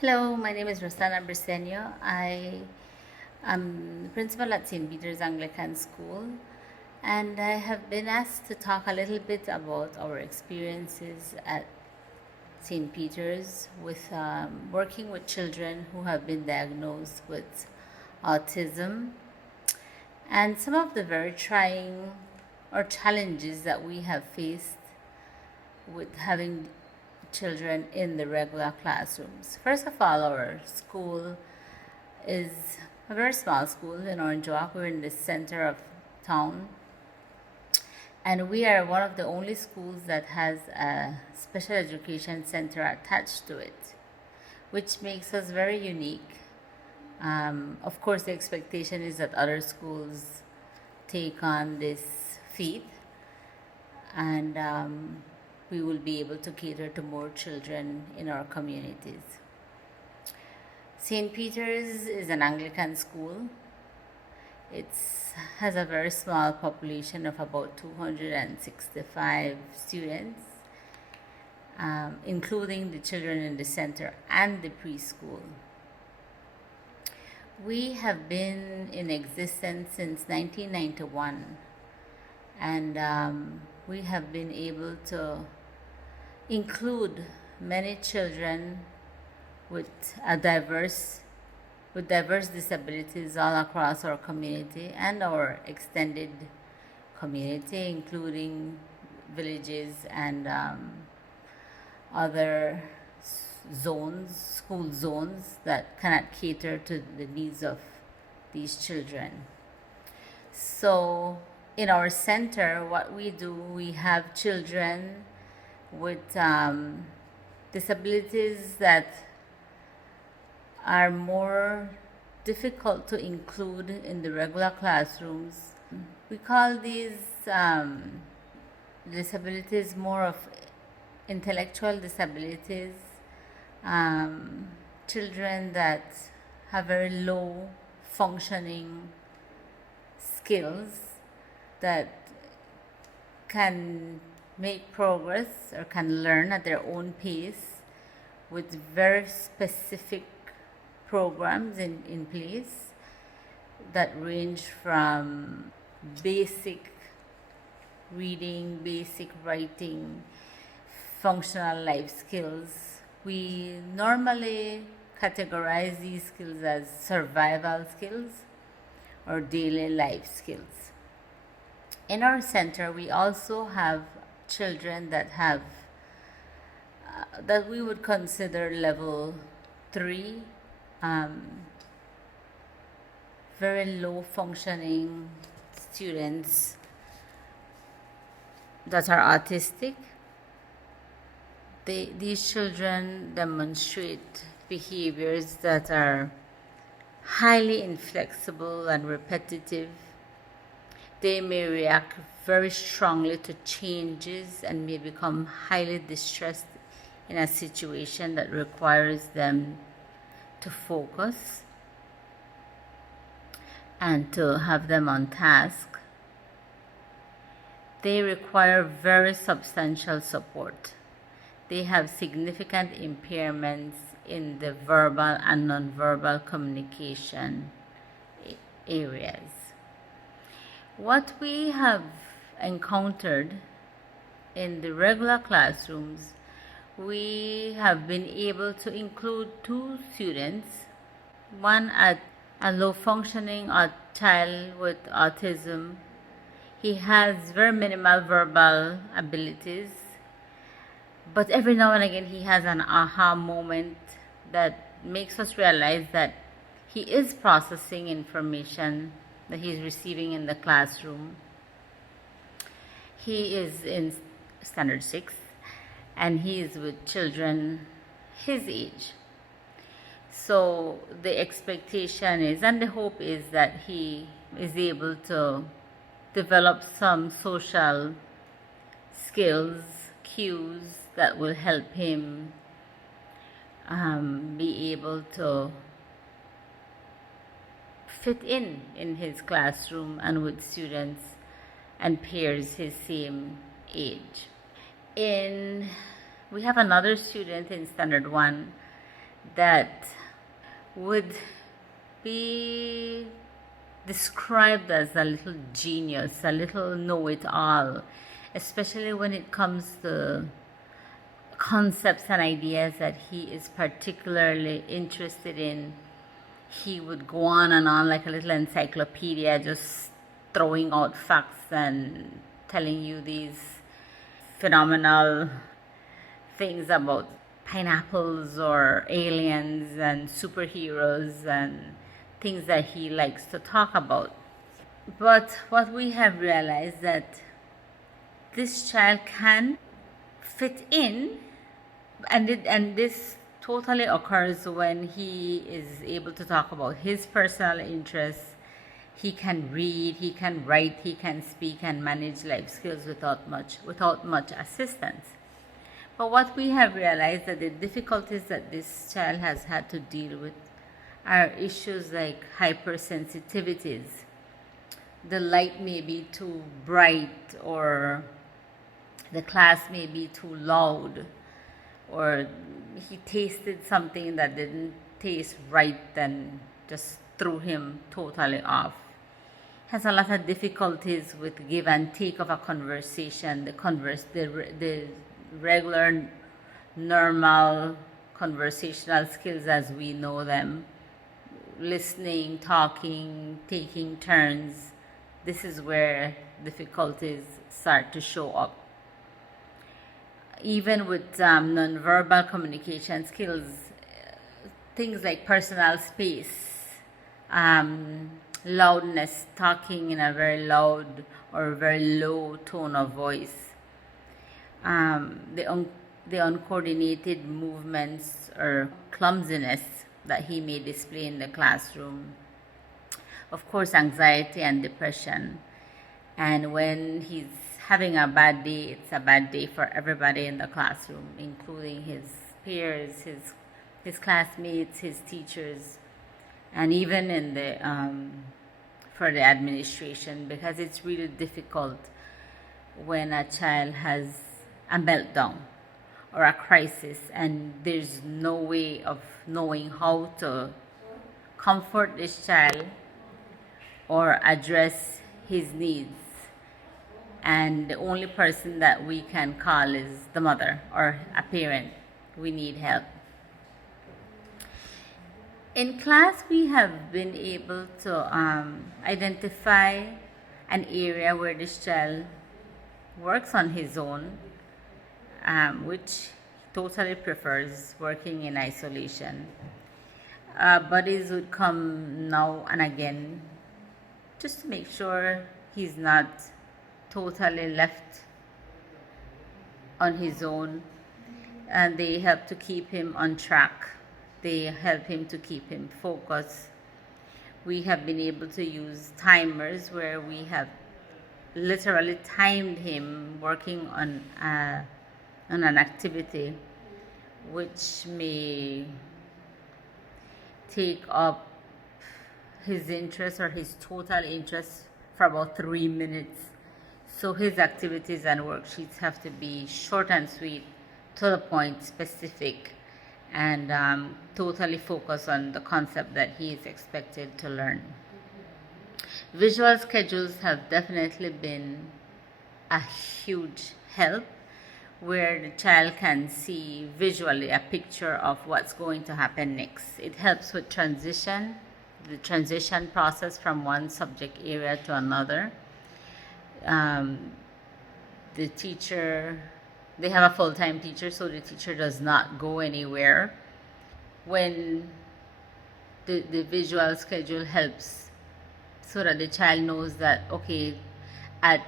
Hello, my name is Rosanna Briceño. I am the principal at St. Peter's Anglican School, and I have been asked to talk a little bit about our experiences at St. Peter's with working with children who have been diagnosed with autism and some of the very trying or challenges that we have faced with having children in the regular classrooms. First of all, our school is a very small school in Orange Walk. We're in the center of town, and we are one of the only schools that has a special education center attached to it, which makes us very unique. Of course, the expectation is that other schools take on this feat, and we will be able to cater to more children in our communities. St. Peter's is an Anglican school. It has a very small population of about 265 students, including the children in the center and the preschool. We have been in existence since 1991, and we have been able to include many children with diverse disabilities all across our community and our extended community, including villages and other school zones that cannot cater to the needs of these children. So in our center, what we do, we have children with disabilities that are more difficult to include in the regular classrooms. We call these disabilities more of intellectual disabilities, children that have very low functioning skills that can make progress or can learn at their own pace with very specific programs in place that range from basic reading, basic writing, functional life skills. We normally categorize these skills as survival skills or daily life skills. In our center, we also have children that have that we would consider level 3, very low functioning students that are autistic. These children demonstrate behaviors that are highly inflexible and repetitive. They may react very strongly to changes and may become highly distressed in a situation that requires them to focus and to have them on task. They require very substantial support. They have significant impairments in the verbal and nonverbal communication areas. What we have encountered in the regular classrooms, we have been able to include 2 students, one at a low functioning child with autism. He has very minimal verbal abilities, but every now and again he has an aha moment that makes us realize that he is processing information that he's receiving in the classroom. He is in standard 6 and he is with children his age. So the expectation is, and the hope is, that he is able to develop some social skills, cues that will help him be able to fit in his classroom and with students and peers his same age. We have another student in standard 1 that would be described as a little genius, a little know-it-all, especially when it comes to concepts and ideas that he is particularly interested in. He would go on and on like a little encyclopedia, just throwing out facts and telling you these phenomenal things about pineapples or aliens and superheroes and things that he likes to talk about. But what we have realized that this child can fit in, and this totally occurs when he is able to talk about his personal interests. He can read, he can write, he can speak and manage life skills without much assistance. But what we have realized that the difficulties that this child has had to deal with are issues like hypersensitivities. The light may be too bright, or the class may be too loud, or he tasted something that didn't taste right and just threw him totally off. Has a lot of difficulties with give and take of a conversation, the regular, normal conversational skills as we know them. Listening, talking, taking turns. This is where difficulties start to show up. Even with nonverbal communication skills, things like personal space, loudness, talking in a very loud or very low tone of voice, the uncoordinated movements or clumsiness that he may display in the classroom. Of course, anxiety and depression. And when he's having a bad day, it's a bad day for everybody in the classroom, including his peers, his classmates, his teachers, and even in the for the administration, because it's really difficult when a child has a meltdown or a crisis and there's no way of knowing how to comfort this child or address his needs. And the only person that we can call is the mother or a parent. We need help. In class, we have been able to identify an area where this child works on his own, which he totally prefers, working in isolation. Buddies would come now and again just to make sure he's not totally left on his own, and they help to keep him on track. They help him to keep him focused. We have been able to use timers where we have literally timed him working on an activity which may take up his interest or his total interest for about 3 minutes. So his activities and worksheets have to be short and sweet, to the point, specific, and totally focus on the concept that he is expected to learn. Visual schedules have definitely been a huge help, where the child can see visually a picture of what's going to happen next. It helps with the transition process from one subject area to another. The teacher, they have a full-time teacher, so the teacher does not go anywhere. When the visual schedule helps so that the child knows that, okay, at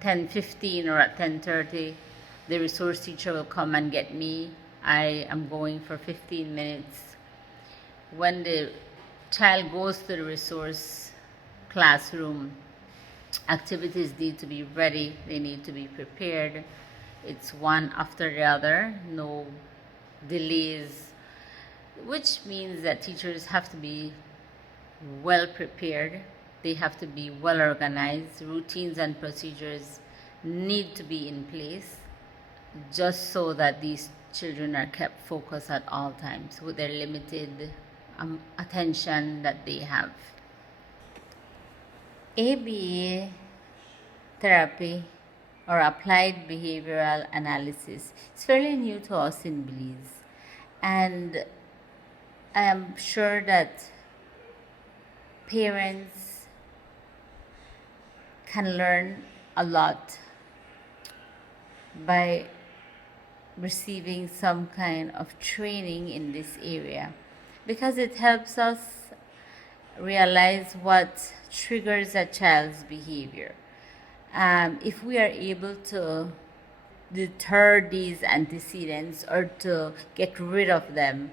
10:15 or at 10:30, the resource teacher will come and get me. I am going for 15 minutes. When the child goes to the resource classroom, activities need to be ready, they need to be prepared. It's one after the other, no delays, which means that teachers have to be well prepared, they have to be well organized. Routines and procedures need to be in place just so that these children are kept focused at all times with their limited attention that they have. ABA therapy or applied behavioral analysis is fairly new to us in Belize, and I am sure that parents can learn a lot by receiving some kind of training in this area, because it helps us realize what triggers a child's behavior. If we are able to deter these antecedents or to get rid of them,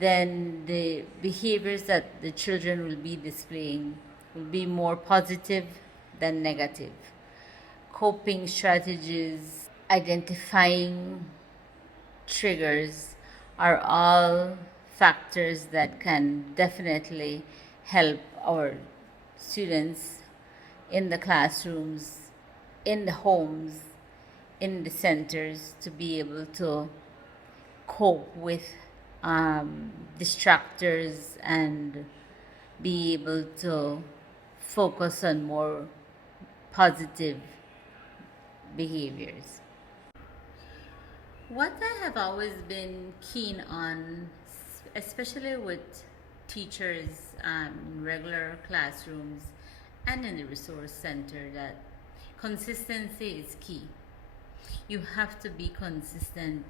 then the behaviors that the children will be displaying will be more positive than negative. Coping strategies, identifying triggers are all factors that can definitely help our students in the classrooms, in the homes, in the centers to be able to cope with distractors and be able to focus on more positive behaviors. What I have always been keen on, especially with teachers in regular classrooms and in the resource center, that consistency is key. You have to be consistent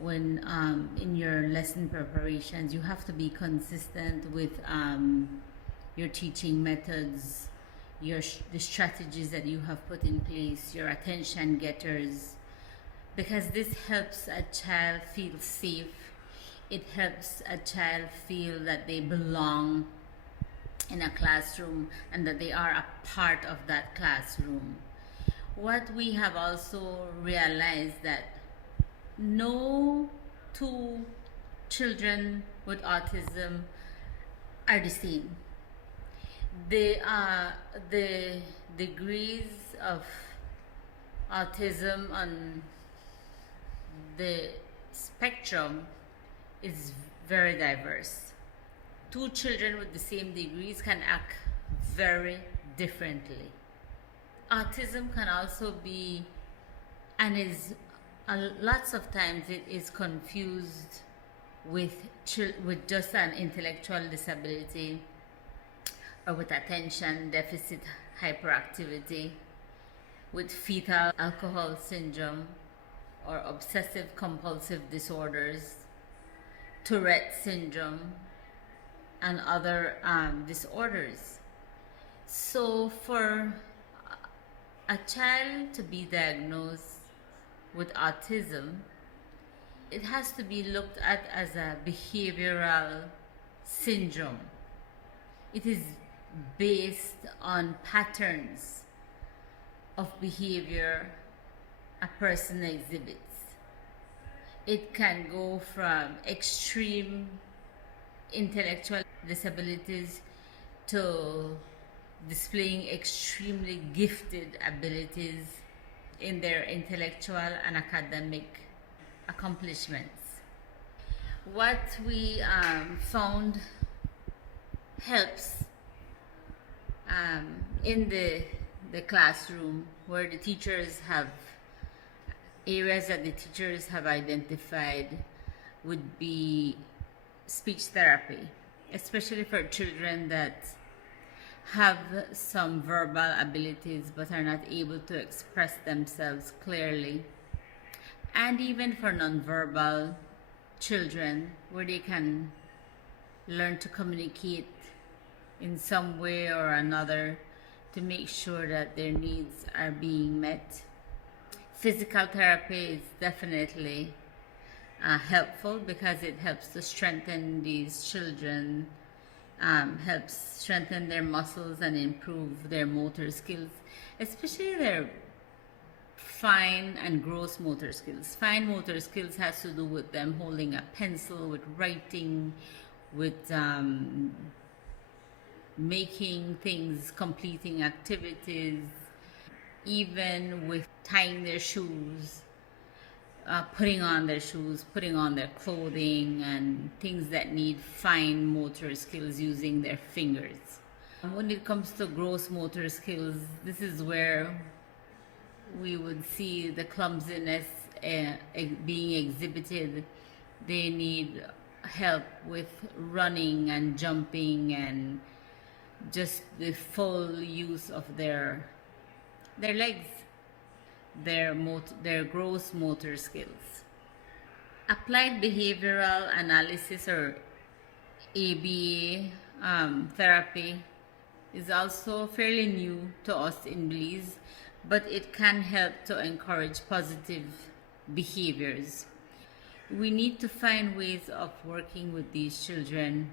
when in your lesson preparations. You have to be consistent with your teaching methods, the strategies that you have put in place, your attention getters, because this helps a child feel safe. It helps a child feel that they belong in a classroom and that they are a part of that classroom. What we have also realized that no two children with autism are the same. The degrees of autism on the spectrum is very diverse. Two children with the same degrees can act very differently. Autism can also be, and is lots of times it is confused with just an intellectual disability or with attention deficit hyperactivity, with fetal alcohol syndrome or obsessive compulsive disorders, Tourette syndrome, and other disorders. So for a child to be diagnosed with autism, it has to be looked at as a behavioral syndrome. It is based on patterns of behavior a person exhibits. It can go from extreme intellectual disabilities to displaying extremely gifted abilities in their intellectual and academic accomplishments. What we found helps in the classroom, where the teachers have areas that the teachers have identified, would be speech therapy, especially for children that have some verbal abilities but are not able to express themselves clearly, and even for nonverbal children, where they can learn to communicate in some way or another to make sure that their needs are being met. Physical therapy is definitely helpful, because it helps to strengthen these children, helps strengthen their muscles and improve their motor skills, especially their fine and gross motor skills. Fine motor skills has to do with them holding a pencil, with writing, with making things, completing activities, even with tying their shoes. putting on their shoes, putting on their clothing, and things that need fine motor skills using their fingers. When it comes to gross motor skills, this is where we would see the clumsiness being exhibited. They need help with running and jumping and just the full use of their legs, their gross motor skills. Applied behavioral analysis, or ABA therapy, is also fairly new to us in Belize, but it can help to encourage positive behaviors. We need to find ways of working with these children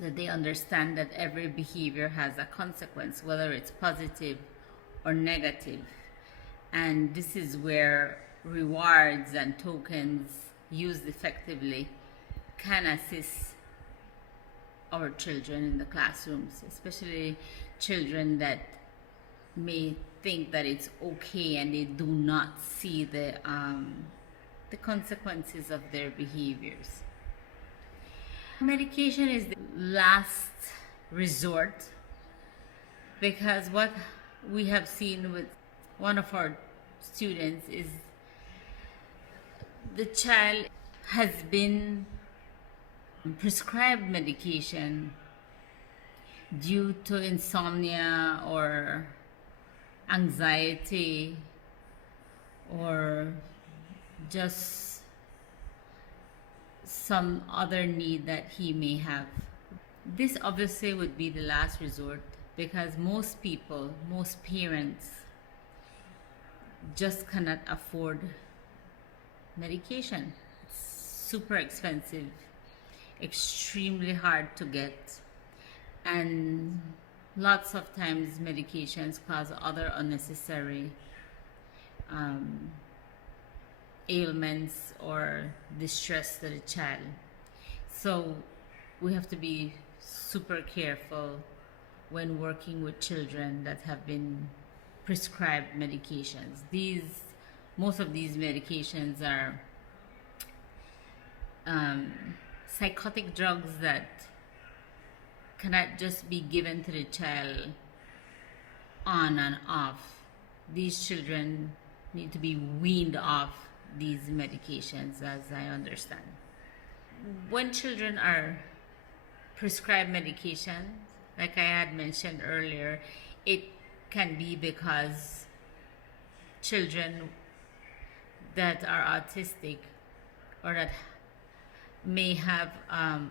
that they understand that every behavior has a consequence, whether it's positive or negative. And this is where rewards and tokens used effectively can assist our children in the classrooms, especially children that may think that it's okay and they do not see the consequences of their behaviors. Medication is the last resort, because what we have seen with one of our students is the child has been prescribed medication due to insomnia or anxiety or just some other need that he may have. This obviously would be the last resort, because most people, most parents just cannot afford medication. It's super expensive, extremely hard to get, and lots of times medications cause other unnecessary ailments or distress to the child. So we have to be super careful when working with children that have been prescribed medications. Most of these medications are psychotic drugs that cannot just be given to the child on and off. These children need to be weaned off these medications, as I understand. When children are prescribed medication, like I had mentioned earlier, it can be because children that are autistic or that may have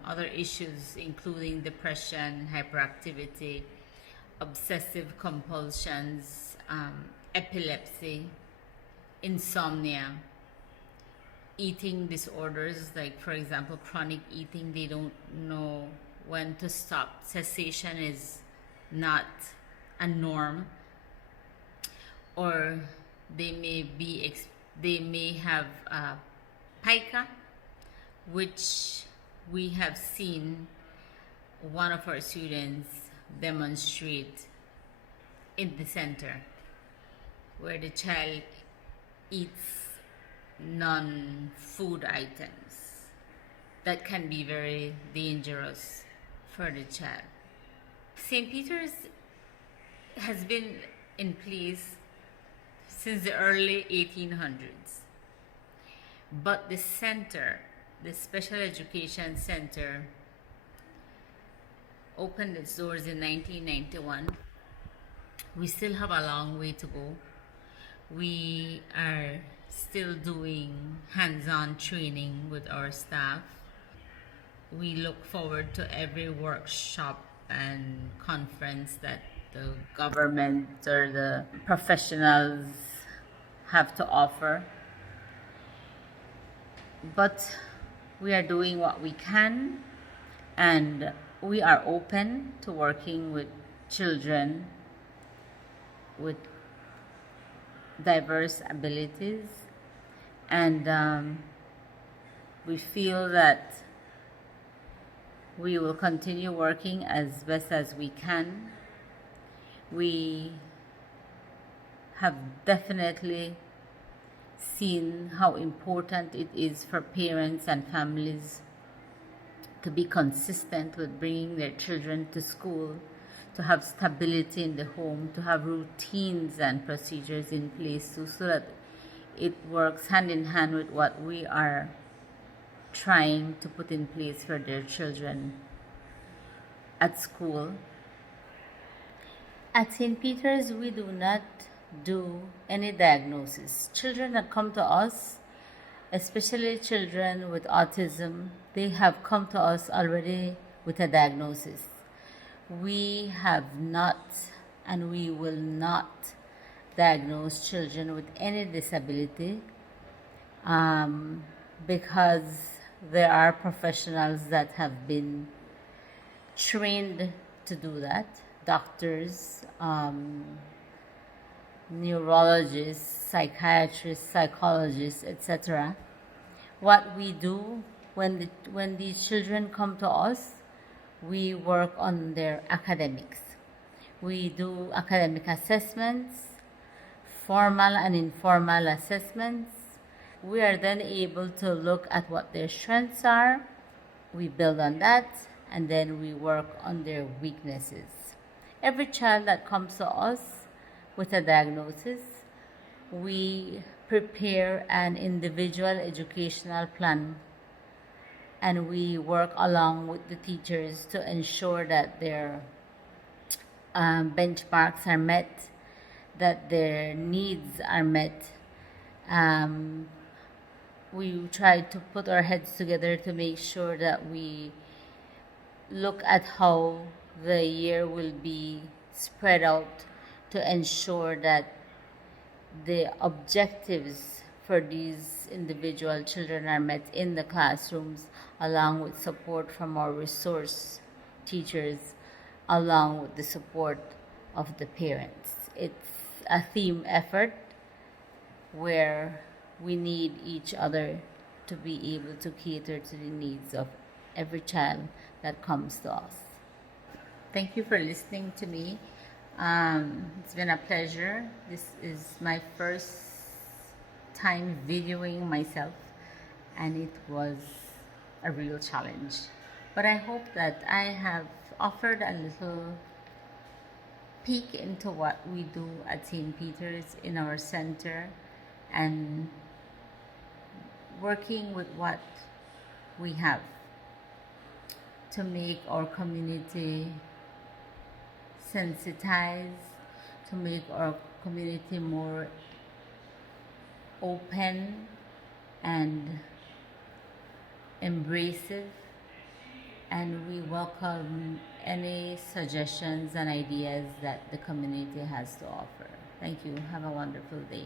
other issues, including depression, hyperactivity, obsessive compulsions, epilepsy, insomnia, eating disorders, like for example chronic eating. They don't know when to stop. Cessation is not a norm. Or they may have pica, which we have seen one of our students demonstrate in the center, where the child eats non-food items that can be very dangerous for the child. St. Peter's has been in place since the early 1800s, but the center, the special education center, opened its doors in 1991. We still have a long way to go. We are still doing hands-on training with our staff. We look forward to every workshop and conference that the government or the professionals have to offer. But we are doing what we can, and we are open to working with children with diverse abilities, and we feel that we will continue working as best as we can. We have definitely seen how important it is for parents and families to be consistent with bringing their children to school, to have stability in the home, to have routines and procedures in place so that it works hand in hand with what we are trying to put in place for their children at school. At St. Peter's, we do not do any diagnosis. Children that come to us, especially children with autism, they have come to us already with a diagnosis. We have not and we will not diagnose children with any disability because there are professionals that have been trained to do that. Doctors, neurologists, psychiatrists, psychologists, etc. What we do when these children come to us, we work on their academics. We do academic assessments, formal and informal assessments. We are then able to look at what their strengths are. We build on that, and then we work on their weaknesses. Every child that comes to us with a diagnosis, we prepare an individual educational plan, and we work along with the teachers to ensure that their benchmarks are met, that their needs are met. We try to put our heads together to make sure that we look at how the year will be spread out to ensure that the objectives for these individual children are met in the classrooms, along with support from our resource teachers, along with the support of the parents. It's a team effort where we need each other to be able to cater to the needs of every child that comes to us. Thank you for listening to me. It's been a pleasure. This is my first time videoing myself, and it was a real challenge. But I hope that I have offered a little peek into what we do at St. Peter's in our center, and working with what we have to make our community sensitized, to make our community more open and embracive, and we welcome any suggestions and ideas that the community has to offer. Thank you. Have a wonderful day.